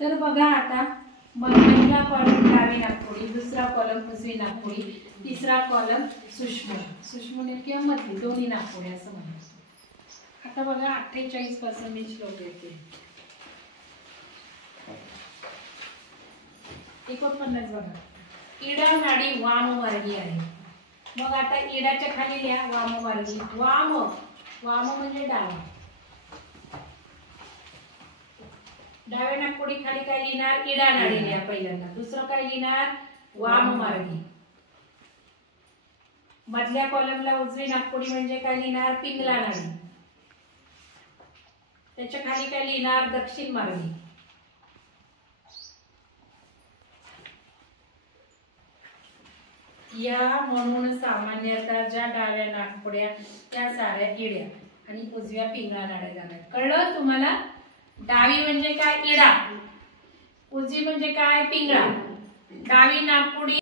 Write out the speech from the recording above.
तर बघा आता पहिला कॉलम डावी नाकपुडी, दुसरा कॉलम उजवी नाकपुडी, तिसरा कॉलम सुषुम्ना किंवा मधली दोन्ही नाकपुडी असं म्हणतात। आता बघा 48% श्लोक येते, 49 बघा। इडा नाडी वाममार्गी आहे। मग आता इडाच्या खाली लिहा वाममार्गी। वाम म्हणजे डावा, डाव्या नाकपुडी खाली काय लिहिणार इडा नाडी लिहा पहिल्यांदा, दुसरं काय लिहिणार वाममार्गी। मधल्या कॉलमला उजवी नाकपुडी म्हणजे काय लिहिणार पिंगला नाडी, त्याच्या खाली काय लिहिणार दक्षिण मार्गी। या म्हणून सामान्यतः ज्या डाव्या नाकपुड्या त्या साऱ्या इड्या आणि उजव्या पिंगळा नाड्या जातात। कळलं तुम्हाला? डावी म्हणजे काय इडा, उजवी म्हणजे काय पिंगळा। डावी नाकपुडी